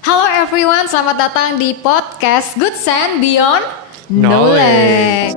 Halo everyone, selamat datang di podcast Good Sense Beyond Knowledge. Knowledge.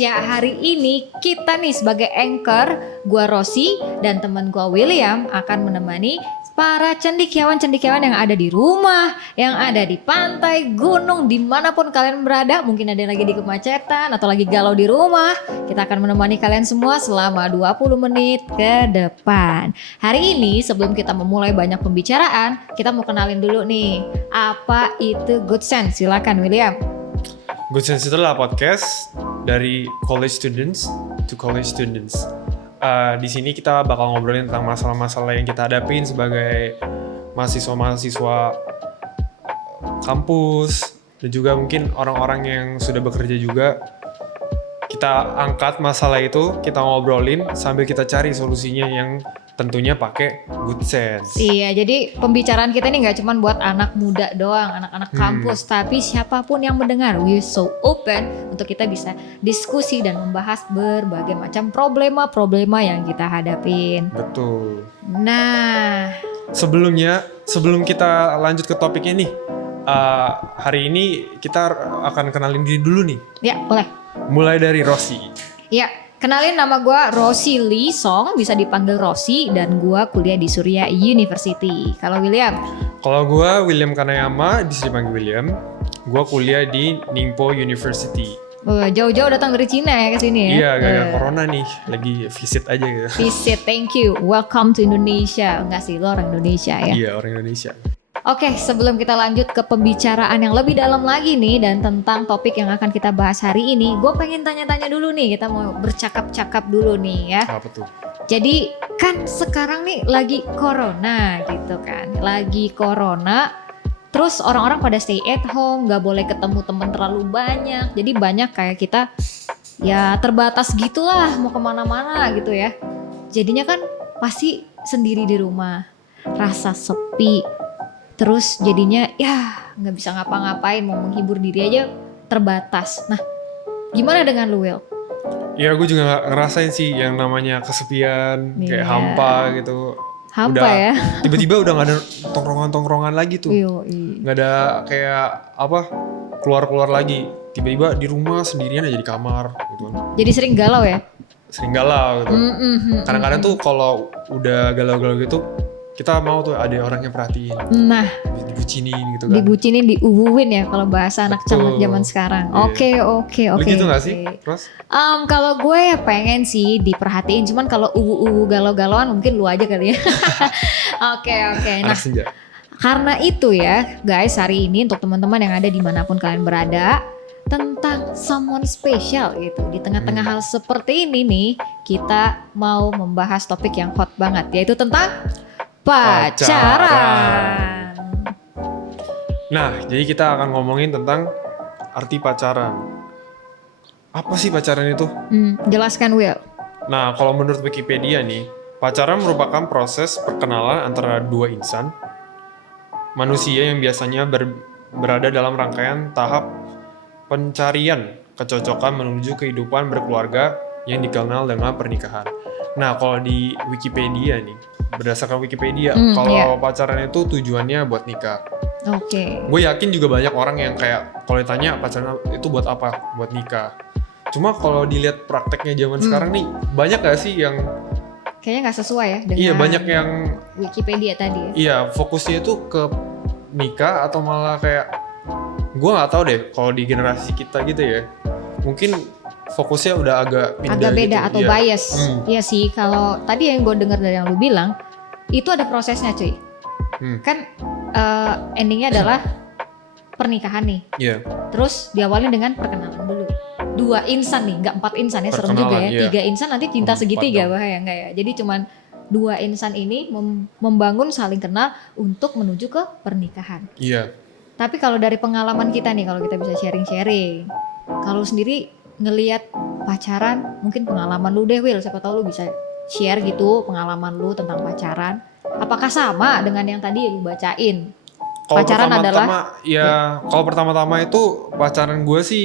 Ya, hari ini kita nih sebagai anchor, gua Rosi dan teman gua William akan menemani para cendekiawan-cendekiawan yang ada di rumah, yang ada di pantai, gunung, dimanapun kalian berada. Mungkin ada yang lagi di kemacetan atau lagi galau di rumah. Kita akan menemani kalian semua selama 20 menit ke depan. Hari ini sebelum kita memulai banyak pembicaraan, kita mau kenalin dulu nih, apa itu Good Sense? Silakan William. Good Sense itu adalah podcast dari college students to college students. Di sini kita bakal ngobrolin tentang masalah-masalah yang kita hadapin sebagai mahasiswa-mahasiswa kampus dan juga mungkin orang-orang yang sudah bekerja juga. Kita angkat masalah itu, kita ngobrolin sambil kita cari solusinya yang tentunya pakai good sense. Iya, jadi pembicaraan kita ini nggak cuma buat anak muda doang, anak-anak kampus, tapi siapapun yang mendengar, we so open untuk kita bisa diskusi dan membahas berbagai macam problema-problema yang kita hadapin. Betul. Nah, Sebelum kita lanjut ke topiknya nih, hari ini kita akan kenalin diri dulu nih. ya boleh. Mulai dari Rosi. Ya, kenalin nama gue Rosi Lee Song, bisa dipanggil Rosi, dan gue kuliah di Surya University. Kalau William? Kalau gue William Kanayama, bisa dipanggil William. Gue kuliah di Ningpo University. Jauh-jauh datang dari Cina ya ke sini ya? Iya, gara-gara corona nih, lagi visit aja gitu. Visit, thank you. Welcome to Indonesia. Enggak sih, lo orang Indonesia ya? Iya, orang Indonesia. Oke, sebelum kita lanjut ke pembicaraan yang lebih dalam lagi nih dan tentang topik yang akan kita bahas hari ini, gue pengen tanya-tanya dulu nih, kita mau bercakap-cakap dulu nih ya. Apa tuh? Jadi kan sekarang nih lagi corona gitu kan, lagi corona, terus orang-orang pada stay at home, gak boleh ketemu temen terlalu banyak, jadi banyak kayak kita ya terbatas gitulah mau kemana-mana gitu ya. Jadinya kan pasti sendiri di rumah, rasa sepi. Terus jadinya ya nggak bisa ngapa-ngapain, mau menghibur diri aja terbatas. Nah, gimana dengan lu, Will? Ya gue juga ngerasain sih yang namanya kesepian, kayak Iya. hampa gitu. Hampa ya? Tiba-tiba udah gak ada tongkrongan-tongkrongan lagi tuh. Yoi. Nggak ada kayak apa, keluar-keluar lagi. Tiba-tiba di rumah sendirian aja di kamar gitu kan. Jadi sering galau ya? Sering galau gitu. Kadang-kadang tuh kalau udah galau-galau gitu, kita mau tuh ada orang yang perhatiin, Nah, dibucinin gitu kan. dibucinin, diuhuin ya kalau bahasa anak Betul. zaman sekarang. Iya. Oke. Lu gitu gak sih? Terus? Kalau gue ya pengen sih diperhatiin, cuman kalau galau-galauan mungkin lu aja kali ya. Oke. Nah, Anak senja. karena itu ya guys, hari ini untuk teman-teman yang ada dimanapun kalian berada, tentang someone special gitu. Di tengah-tengah hal seperti ini nih, kita mau membahas topik yang hot banget, yaitu tentang pacaran. Nah, jadi kita akan ngomongin tentang arti pacaran. Apa sih pacaran itu? Jelaskan Will. Nah, kalau menurut Wikipedia nih, pacaran merupakan proses perkenalan antara dua insan, manusia yang biasanya berada dalam rangkaian tahap pencarian kecocokan menuju kehidupan berkeluarga yang dikenal dengan pernikahan. Nah, kalau di Wikipedia nih, berdasarkan Wikipedia, kalau pacaran itu tujuannya buat nikah. Oke. Gue yakin juga banyak orang yang kayak kalau ditanya pacaran itu buat apa? Buat nikah. Cuma kalau dilihat prakteknya zaman sekarang nih, banyak gak sih yang Kayaknya nggak sesuai ya dengan iya banyak yang Wikipedia tadi ya. iya fokusnya itu ke nikah atau malah kayak gue nggak tahu deh kalau di generasi kita gitu ya. Mungkin fokusnya udah agak pindah Agak beda gitu. atau Iya. bias. Iya sih, kalau tadi yang gue dengar dari yang lu bilang, itu ada prosesnya cuy. Kan endingnya adalah pernikahan nih. Iya. Terus diawali dengan perkenalan dulu. 2 insan nih, nggak 4 insan ya, serem juga ya. Perkenalan, iya. 3 insan nanti cinta 4 segitiga, dong. bahaya nggak ya? Jadi cuman 2 insan ini membangun saling kenal untuk menuju ke pernikahan. Iya. Tapi kalau dari pengalaman kita nih, kalau kita bisa sharing-sharing, kalau sendiri ngelihat pacaran, mungkin pengalaman lu deh Will, siapa tahu lu bisa share gitu pengalaman lu tentang pacaran. Apakah sama dengan yang tadi lu bacain? Kalau Pacaran pertama-tama, ya kalau pertama-tama itu pacaran gue sih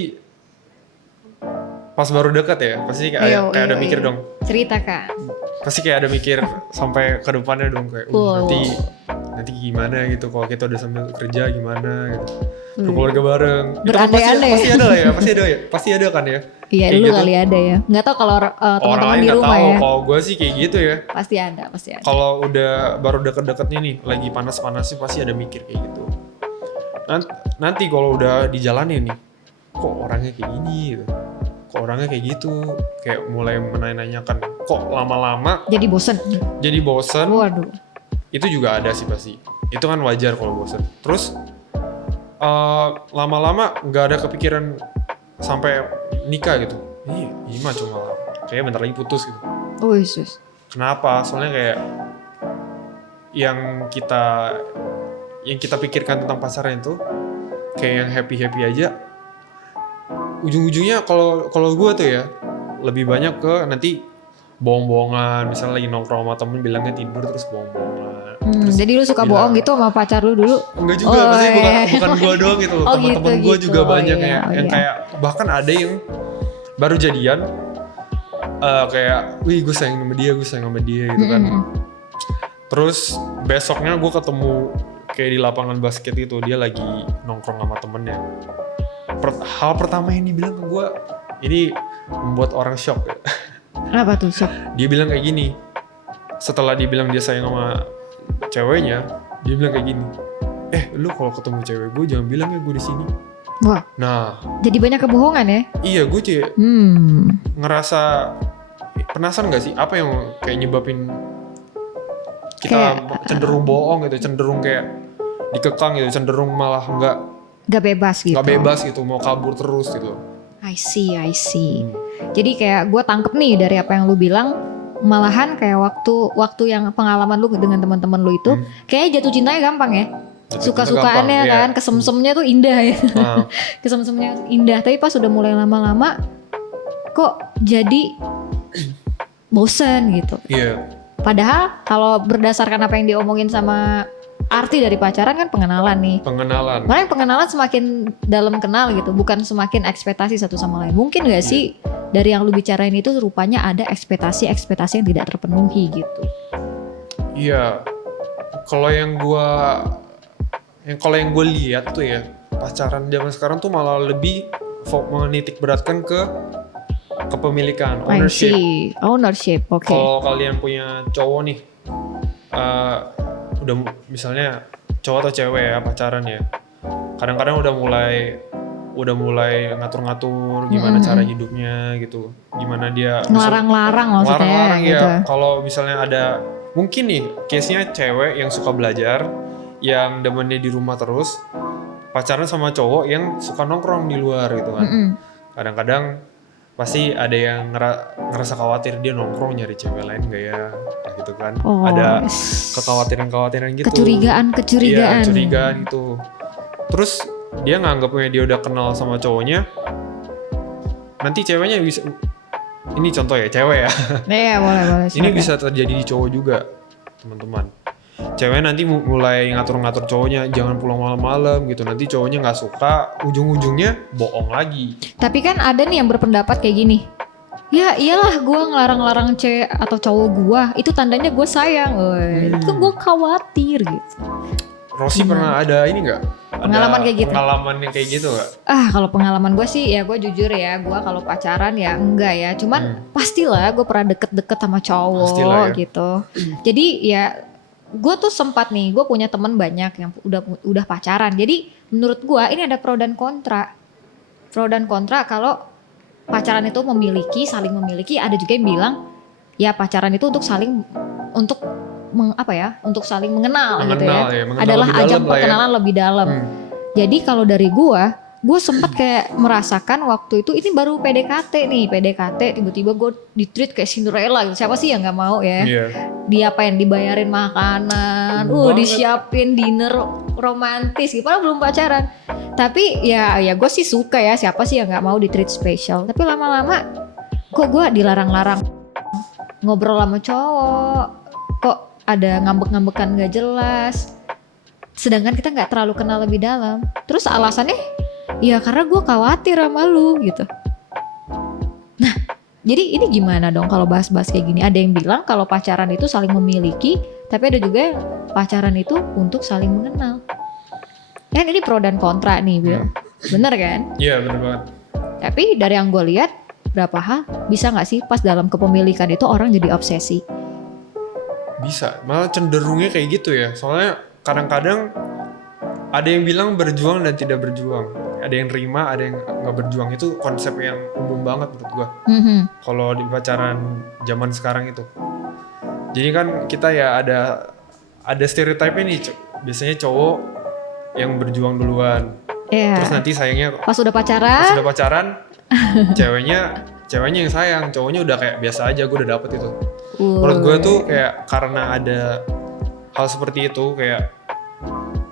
pas baru deket ya, pasti kayak, Ayo, kayak ada ayo, mikir ayo. dong. Cerita Kak. Pasti kayak ada mikir sampai ke depannya dong kayak, Wow. nanti gimana gitu kalau kita udah sambil kerja gimana gitu. Hmm. Berkeluarga bareng. Itu kan Berandai-andai. pasti ada lah ya, pasti ada kan ya. Iya, Kayak lu gitu. kali ada ya. Nggak tahu kalau Orang teman-teman lain di nggak rumah tahu, ya. kalau gue sih kayak gitu ya. Pasti ada, pasti ada. Kalau udah baru deket-deketnya nih, lagi panas-panasnya pasti ada mikir kayak gitu. Nanti kalau udah dijalanin nih, kok orangnya kayak gini gitu. Kok orangnya kayak gitu, kayak mulai menanyakan, kok lama-lama Jadi bosen. jadi bosen. Waduh. Itu juga ada sih pasti. Itu kan wajar kalau bosen. Terus lama-lama nggak ada kepikiran sampai nikah gitu. Ini mah cuma kayak bentar lagi putus gitu. Oh Yesus. Kenapa? Soalnya kayak yang kita pikirkan tentang pacaran itu kayak yang happy aja. Ujung-ujungnya kalau gue tuh ya lebih banyak ke nanti bohong-bohongan. Misalnya lagi nongkrong sama temen bilangnya tidur terus bohong-bohongan. Terus Jadi lu suka bilang- bohong gitu sama pacar lu dulu? enggak juga, Oh, maksudnya iya. bukan gue doang gitu. Oh, Teman-teman gitu, gue gitu. juga Oh, banyak iya, yang iya. kayak bahkan ada yang baru jadian kayak, wih gue sayang sama dia gitu kan. Terus besoknya gue ketemu kayak di lapangan basket itu, dia lagi nongkrong sama temennya. Hal pertama yang dibilang ke gue, ini membuat orang shock ya. Kenapa tuh shock? Dia bilang kayak gini, setelah dia bilang dia sayang sama ceweknya, dia bilang kayak gini, lu kalau ketemu cewek gue jangan bilang ya gue di sini. Wah, Nah, jadi banyak kebohongan ya? iya gue ngerasa penasaran gak sih apa yang kayak nyebabin kita cenderung bohong gitu, cenderung kayak dikekang gitu, cenderung malah Gak bebas gitu. nggak bebas gitu, mau kabur terus gitu. I see. Jadi kayak gue tangkep nih dari apa yang lu bilang, malahan kayak waktu yang pengalaman lu dengan teman-teman lu itu, kayak jatuh cintanya gampang ya. Suka-sukaannya Gampang, kan, iya. kesemsemnya tuh indah ya. Nah, Kesemsemnya indah, tapi pas udah mulai lama-lama kok jadi bosen gitu. iya, Padahal kalau berdasarkan apa yang diomongin sama arti dari pacaran kan pengenalan nih. pengenalan. Makanya pengenalan semakin dalam kenal gitu, bukan semakin ekspektasi satu sama lain. Mungkin gak sih dari yang lu bicarain itu rupanya ada ekspektasi yang tidak terpenuhi gitu. Iya, kalau yang gue lihat tuh ya, pacaran zaman sekarang tuh malah lebih menitik beratkan ke kepemilikan, ownership. Ownership, oke. Kalau kalian punya cowok nih, udah misalnya cowok atau cewek ya pacaran ya, kadang-kadang udah mulai ngatur-ngatur gimana cara hidupnya gitu, gimana dia Ngelarang-larang maksudnya ngelarang-larang ya. gitu. Kalau misalnya ada mungkin nih case-nya cewek yang suka belajar, yang demennya di rumah terus, pacaran sama cowok yang suka nongkrong di luar gitu kan. Kadang-kadang pasti ada yang ngerasa khawatir dia nongkrong nyari cewek lain gak ya, kayak gitu kan. Oh, Ada kekhawatiran gitu. Kecurigaan. Iya, curigaan gitu. Terus dia nganggapnya dia udah kenal sama cowoknya, nanti ceweknya bisa, ini contoh ya cewek ya. Iya, boleh. Ini silakan. bisa terjadi di cowok juga, teman-teman. Cewek nanti mulai ngatur-ngatur cowoknya, jangan pulang malam-malam gitu. Nanti cowoknya nggak suka, ujung-ujungnya bohong lagi. Tapi kan ada nih yang berpendapat kayak gini. Ya iyalah gue ngelarang-larang cewek atau cowok gue, itu tandanya gue sayang. Itu gue khawatir gitu. Rossi pernah ada ini nggak? Pengalaman kayak gitu? Pengalaman yang kayak gitu nggak? Kalau pengalaman gue sih ya gue jujur ya, gue kalau pacaran ya enggak ya. Cuman pastilah gue pernah deket-deket sama cowok Pastilah ya. gitu. Jadi ya gue tuh sempat nih, gue punya teman banyak yang udah pacaran. Jadi menurut gue ini ada pro dan kontra. Pro dan kontra kalau pacaran itu saling memiliki. Ada juga yang bilang ya pacaran itu untuk saling untuk saling mengenal gitu ya. mengenal Adalah lebih ajang dalam lah ya. perkenalan lebih dalam. Jadi kalau dari gue sempat kayak merasakan waktu itu ini baru PDKT nih, tiba-tiba gue di-treat kayak Cinderella gitu. Siapa sih yang nggak mau ya? Iya. Dia dibayarin makanan, Banget. disiapin dinner romantis gitu. Padahal belum pacaran. Tapi ya gue sih suka ya, siapa sih yang nggak mau di-treat special. Tapi lama-lama kok gue dilarang-larang ngobrol sama cowok, kok ada ngambek-ngambekan gak jelas. Sedangkan kita nggak terlalu kenal lebih dalam. Terus alasannya ya karena gue khawatir sama lu gitu. Jadi ini gimana dong kalau bahas-bahas kayak gini? Ada yang bilang kalau pacaran itu saling memiliki, tapi ada juga yang pacaran itu untuk saling mengenal. Kan ini pro dan kontra nih, Will. Bener kan? Iya bener banget. Tapi dari yang gue lihat, berapa hal bisa nggak sih pas dalam kepemilikan itu orang jadi obsesi? Bisa, malah cenderungnya kayak gitu ya. Soalnya kadang-kadang ada yang bilang berjuang dan tidak berjuang. Ada yang terima, ada yang nggak berjuang. Itu konsep yang umum banget menurut gua. Kalau di pacaran zaman sekarang itu. Jadi kan kita ya ada stereotype nih. Biasanya cowok yang berjuang duluan. Iya. Terus nanti sayangnya Pas udah pas pacaran, udah pacaran, ceweknya yang sayang, cowoknya udah kayak biasa aja, gue udah dapet itu. Menurut gue tuh kayak karena ada hal seperti itu, kayak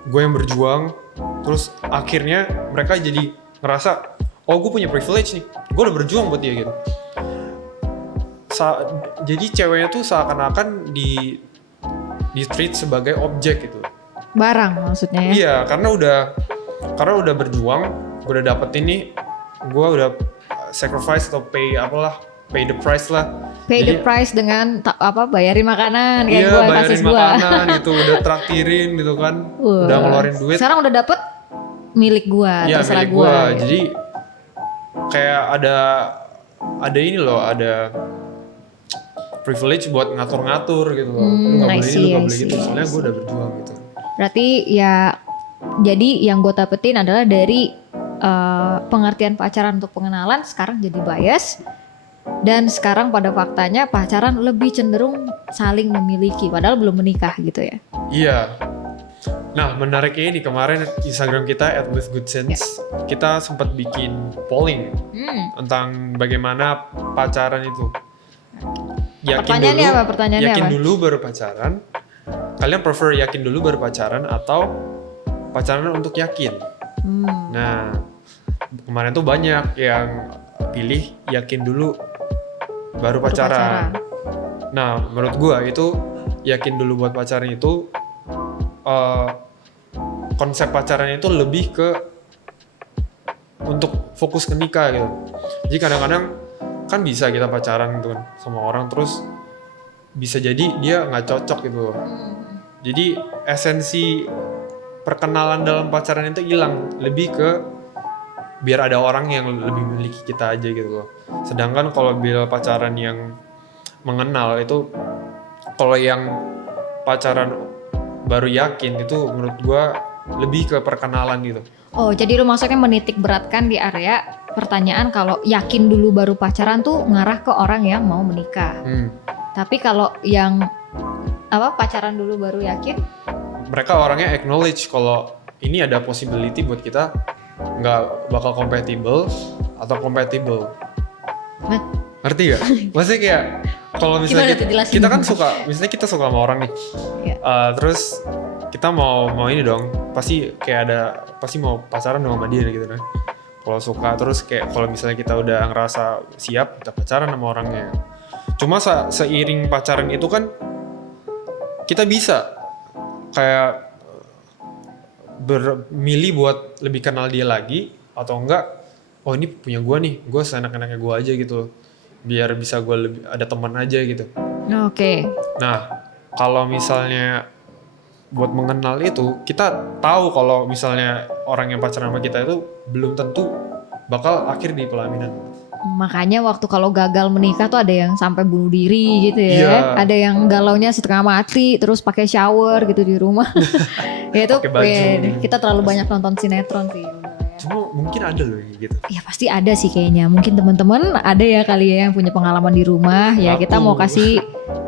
gue yang berjuang, terus akhirnya mereka jadi ngerasa, oh gue punya privilege nih, gue udah berjuang buat dia gitu. Jadi ceweknya tuh seakan-akan di treat sebagai objek gitu. barang maksudnya ya. Iya, karena udah berjuang, gue udah dapet ini, gue udah sacrifice atau pay the price lah. Pay the price dengan bayarin makanan kayak Iya, gue bayarin kasih gua. makanan gitu, udah traktirin gitu kan, udah ngeluarin duit. Sekarang udah dapet milik gua, Iya, terserah milik gua. gua. Jadi kayak ada ini loh, ada privilege buat ngatur-ngatur gitu loh. Lu nggak boleh ini, lu nggak boleh gitu. Soalnya gue udah berjuang gitu. Berarti ya, jadi yang gue dapetin adalah dari pengertian pacaran untuk pengenalan sekarang jadi bias. Dan sekarang pada faktanya pacaran lebih cenderung saling memiliki, padahal belum menikah gitu ya. Iya. Nah, menariknya ini kemarin Instagram kita @withgoodsense, kita sempat bikin polling tentang bagaimana pacaran itu. Pertanyaannya yakin apa? dulu baru pacaran. Kalian prefer yakin dulu baru pacaran atau pacaran untuk yakin? Nah, kemarin tuh banyak yang pilih yakin dulu baru pacaran. Nah, menurut gua itu yakin dulu buat pacaran itu konsep pacaran itu lebih ke untuk fokus ke nikah gitu. Jadi kadang-kadang kan bisa kita pacaran gitu kan sama orang, terus bisa jadi dia nggak cocok gitu loh. Jadi esensi perkenalan dalam pacaran itu hilang, lebih ke biar ada orang yang lebih memiliki kita aja gitu loh. Sedangkan kalau bila pacaran yang mengenal itu, kalau yang pacaran baru yakin itu menurut gua lebih ke perkenalan gitu. Oh, jadi lu maksudnya menitik beratkan di area pertanyaan kalau yakin dulu baru pacaran tuh ngarah ke orang yang mau menikah. Tapi kalau yang pacaran dulu baru yakin, mereka orangnya acknowledge kalau ini ada possibility buat kita nggak bakal compatible atau compatible. Ngerti gak? Maksudnya kayak kalau misalnya kita kan suka, misalnya kita suka sama orang nih, terus kita mau ini dong, pasti mau pacaran dong sama dia gitu kan. Kalau suka, terus kayak kalau misalnya kita udah ngerasa siap, kita pacaran sama orangnya. Cuma seiring pacaran itu kan kita bisa kayak milih buat lebih kenal dia lagi, atau enggak, oh ini punya gue nih, gue seenak-enaknya gue aja gitu, biar bisa gue lebih ada teman aja gitu. Oke. Nah, kalau misalnya buat mengenal itu, kita tahu kalau misalnya orang yang pacaran sama kita itu belum tentu bakal akhir di pelaminan. Makanya waktu kalau gagal menikah tuh ada yang sampai bunuh diri gitu ya. Iya. Ada yang galaunya setengah mati terus pakai shower gitu di rumah. Ya itu kita terlalu banyak nonton sinetron sih. Cuma mungkin ada loh gitu. Ya pasti ada sih kayaknya. Mungkin teman-teman ada ya kali ya yang punya pengalaman di rumah. Ya kita mau kasih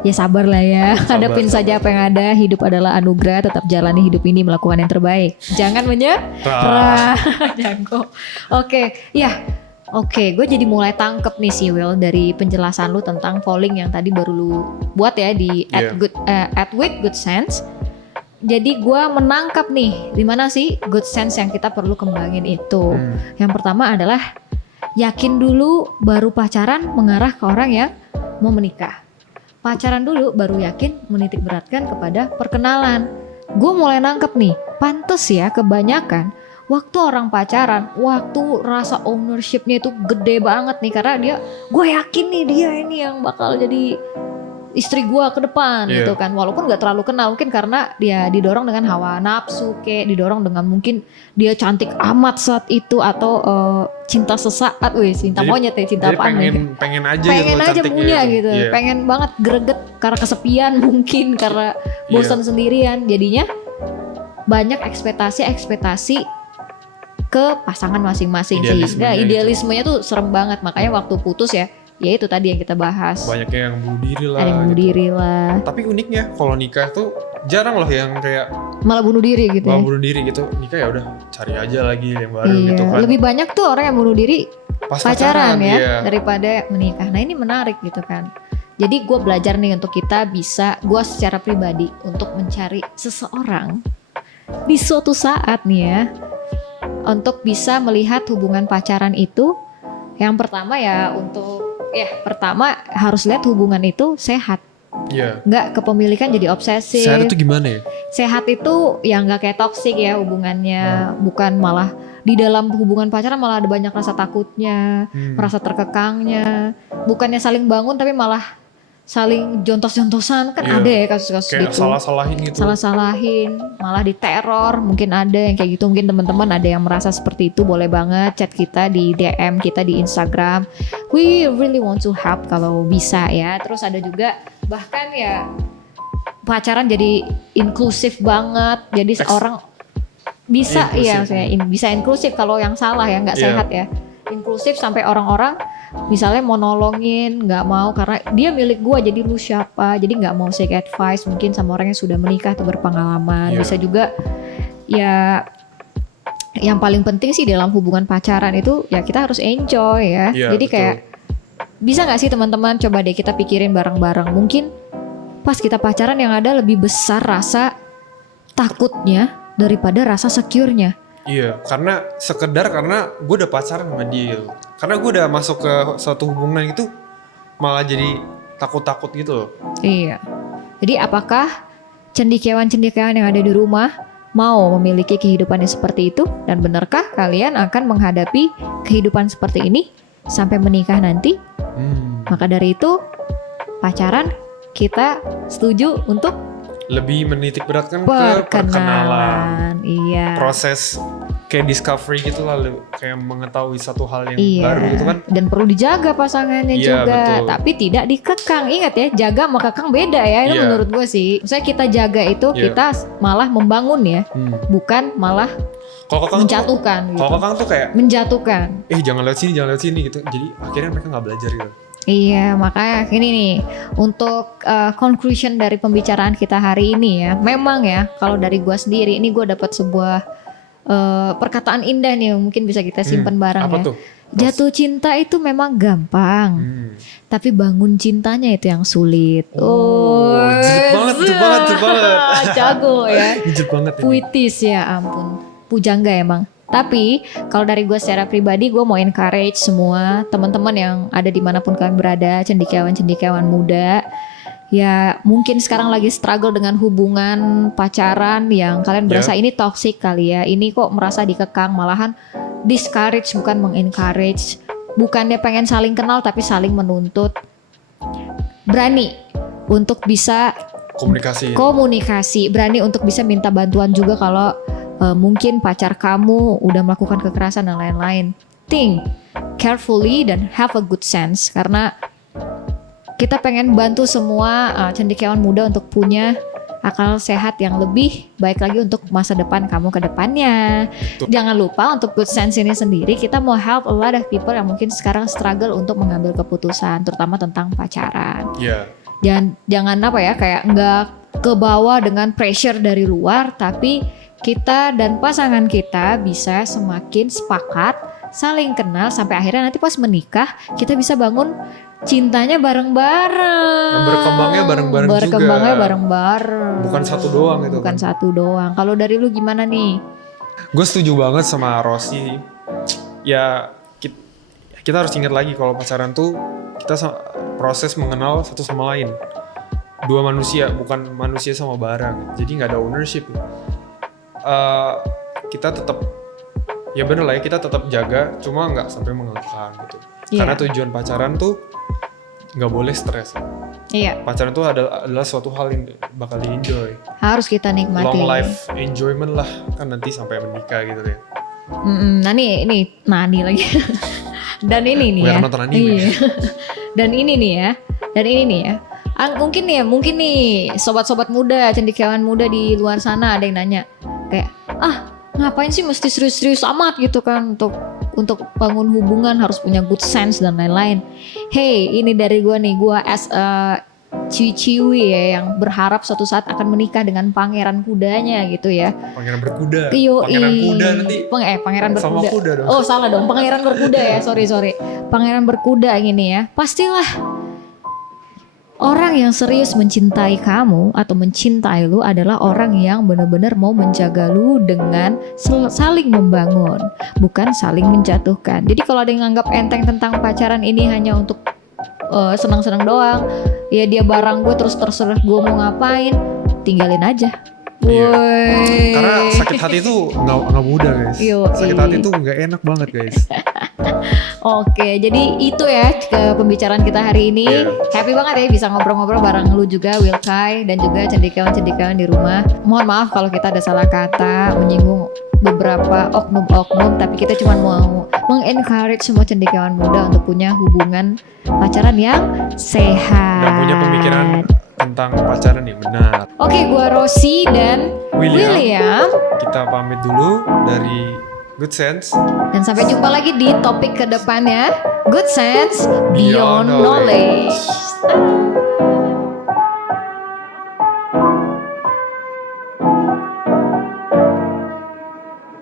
ya sabar lah ya. Hadapin saja apa yang ada. Hidup adalah anugerah. Tetap jalani hidup ini melakukan yang terbaik. Jangan menyerah. Jago. Oke. Ya. Oke, gue jadi mulai tangkep nih sih Will dari penjelasan lu tentang polling yang tadi baru lu buat ya di @withgoodsense. Jadi gue menangkap nih di mana sih good sense yang kita perlu kembangin itu. Yang pertama adalah yakin dulu baru pacaran mengarah ke orang yang mau menikah. Pacaran dulu baru yakin menitik beratkan kepada perkenalan. Gue mulai nangkep nih, pantes ya kebanyakan Waktu orang pacaran, waktu rasa ownershipnya itu gede banget nih karena gue yakin nih dia ini yang bakal jadi istri gue ke depan Iya. gitu kan. Walaupun nggak terlalu kenal, mungkin karena dia didorong dengan hawa nafsu, kayak didorong dengan mungkin dia cantik amat saat itu atau cinta sesaat, cinta Jadi- monyet ya, cinta Jadi apaan nih? pengen aja Pengen gitu aja cantiknya punya itu. gitu, Iya. pengen banget greget karena kesepian mungkin karena bosan sendirian, jadinya banyak ekspektasi ke pasangan masing-masing sehingga Idealismenya gitu. idealismenya tuh serem banget. Makanya waktu putus ya itu tadi yang kita bahas, Banyaknya yang bunuh diri lah. ada yang bunuh gitu. diri lah, Tapi uniknya kalau nikah tuh jarang loh yang kayak malah bunuh diri gitu ya. bunuh diri gitu. Nikah ya udah cari aja lagi yang baru Iya, gitu kan. lebih banyak tuh orang yang bunuh diri Pas pacaran ya iya. daripada menikah. Nah ini menarik gitu kan. Jadi gue belajar nih untuk kita bisa, gue secara pribadi untuk mencari seseorang di suatu saat nih ya, untuk bisa melihat hubungan pacaran itu. Yang pertama ya pertama harus lihat hubungan itu sehat, Iya. nggak kepemilikan jadi obsesif. Sehat itu gimana ya? Sehat itu ya nggak kayak toksik ya hubungannya, bukan malah di dalam hubungan pacaran malah ada banyak rasa takutnya, merasa terkekangnya, bukannya saling bangun tapi malah saling jontos-jontosan kan. Iya. Ada ya kasus-kasus Kayak gitu. salah-salahin gitu. Salah-salahin, malah diteror, mungkin ada yang kayak gitu. Mungkin teman-teman ada yang merasa seperti itu, boleh banget chat kita di DM kita di Instagram. We really want to help kalau bisa ya. Terus ada juga bahkan ya pacaran jadi inklusif banget. Jadi seorang bisa Inklusif. ya maksudnya bisa inklusif kalau yang salah ya nggak Iya. sehat ya. Inklusif sampai orang-orang misalnya mau nolongin nggak mau karena dia milik gua, jadi lu siapa, jadi nggak mau seek advice mungkin sama orang yang sudah menikah atau berpengalaman. Iya. Bisa juga ya yang paling penting sih dalam hubungan pacaran itu ya kita harus enjoy ya. Iya, Jadi betul. kayak bisa nggak sih teman-teman coba deh kita pikirin bareng-bareng, mungkin pas kita pacaran yang ada lebih besar rasa takutnya daripada rasa secure-nya. Iya, karena gue udah pacaran sama dia. Karena gue udah masuk ke suatu hubungan itu malah jadi takut-takut gitu loh. Iya. Jadi apakah cendekiawan-cendekiawan yang ada di rumah mau memiliki kehidupan yang seperti itu? Dan benarkah kalian akan menghadapi kehidupan seperti ini sampai menikah nanti? Maka dari itu pacaran kita setuju untuk Lebih menitik beratkan ke perkenalan. perkenalan. Iya. Proses kayak discovery gitu lah, kayak mengetahui satu hal yang Iya. baru gitu kan. Dan perlu dijaga pasangannya Iya, juga, betul. tapi tidak dikekang. Ingat ya, jaga sama kekang beda ya. Itu Iya. menurut gue sih. Misalnya kita jaga itu Iya. kita malah membangun ya, bukan malah Kalau kakang menjatuhkan tuh, gitu. kalau kakang tuh kayak Menjatuhkan. jangan lewat sini gitu. Jadi akhirnya mereka nggak belajar gitu. Iya, makanya ini nih untuk conclusion dari pembicaraan kita hari ini ya. Memang ya, kalau dari gua sendiri ini gua dapat sebuah perkataan indah nih, mungkin bisa kita simpan bareng Apa ya. tuh? Jatuh cinta itu memang gampang, tapi bangun cintanya itu yang sulit. Jep banget. Jago ya. Jep banget ini. Puitis ya ampun, pujangga emang. Tapi kalau dari gue secara pribadi, gue mau encourage semua teman-teman yang ada dimanapun kalian berada, cendekiawan-cendekiawan muda, ya mungkin sekarang lagi struggle dengan hubungan pacaran yang kalian berasa ini toxic kali ya, ini kok merasa dikekang, malahan discourage bukan mengencourage, bukannya pengen saling kenal tapi saling menuntut. Berani untuk bisa komunikasi, berani untuk bisa minta bantuan juga kalau mungkin pacar kamu udah melakukan kekerasan dan lain-lain. Think carefully dan have a good sense, karena kita pengen bantu semua cendekiawan muda untuk punya akal sehat yang lebih baik lagi untuk masa depan kamu ke depannya. Jangan lupa untuk good sense ini sendiri kita mau help a lot of people yang mungkin sekarang struggle untuk mengambil keputusan, terutama tentang pacaran. Iya. Jangan apa ya, kayak nggak kebawa dengan pressure dari luar, tapi kita dan pasangan kita bisa semakin sepakat, saling kenal sampai akhirnya nanti pas menikah kita bisa bangun cintanya bareng-bareng. Dan berkembangnya bareng-bareng juga. Berkembangnya bareng-bareng. Bukan satu doang gitu. Bukan satu doang. Kalau dari lu gimana nih? Gue setuju banget sama Rossi. Ya kita harus ingat lagi kalau pacaran tuh kita proses mengenal satu sama lain. Dua manusia, bukan manusia sama barang. Jadi nggak ada ownership. Kita tetap ya bener lah ya, kita tetap jaga, cuma nggak sampai mengekang gitu. Iya. Karena tujuan pacaran tuh nggak boleh stres. Iya, Pacaran tuh adalah suatu hal yang bakal di-enjoy. harus kita nikmati. Long life enjoyment lah, kan nanti sampai menikah gitu ya. Nah ini Nani lagi. Dan ini nih ya. Biar nonton anime. Iya. Dan ini nih ya. Mungkin nih sobat-sobat muda, cendekiawan muda di luar sana ada yang nanya kayak, ngapain sih mesti serius-serius amat gitu kan, untuk bangun hubungan harus punya good sense dan lain-lain. Hey, ini dari gua nih, gua as a ciwi-ciwi ya yang berharap suatu saat akan menikah dengan pangeran kudanya gitu ya. Pangeran berkuda. Yoi. Pangeran kuda nanti. Pangeran Sama berkuda. kuda dong. Oh salah dong, pangeran berkuda ya. Sorry. Pangeran berkuda gini ya. Pastilah orang yang serius mencintai kamu atau mencintai lu adalah orang yang benar-benar mau menjaga lu dengan saling membangun, bukan saling menjatuhkan. Jadi kalau ada yang nganggap enteng tentang pacaran ini hanya untuk senang-senang doang, ya dia barang gue terserah gue mau ngapain, tinggalin aja. Iya. Woi. Karena sakit hati tuh nggak mudah guys. Yoi. Sakit hati tuh nggak enak banget guys. Oke, jadi itu ya ke pembicaraan kita hari ini. Iya. Happy banget ya bisa ngobrol-ngobrol bareng lu juga, Wilkai, dan juga cendekiawan-cendekiawan di rumah. Mohon maaf kalau kita ada salah kata, menyinggung beberapa oknum-oknum, tapi kita cuma mau mengencourage semua cendekiawan muda untuk punya hubungan pacaran yang sehat. Dan punya pemikiran tentang pacaran yang benar. Oke, gua Rosi dan William. Kita pamit dulu dari Good Sense. Dan sampai jumpa lagi di topik kedepannya. Good Sense Beyond Beyond Knowledge.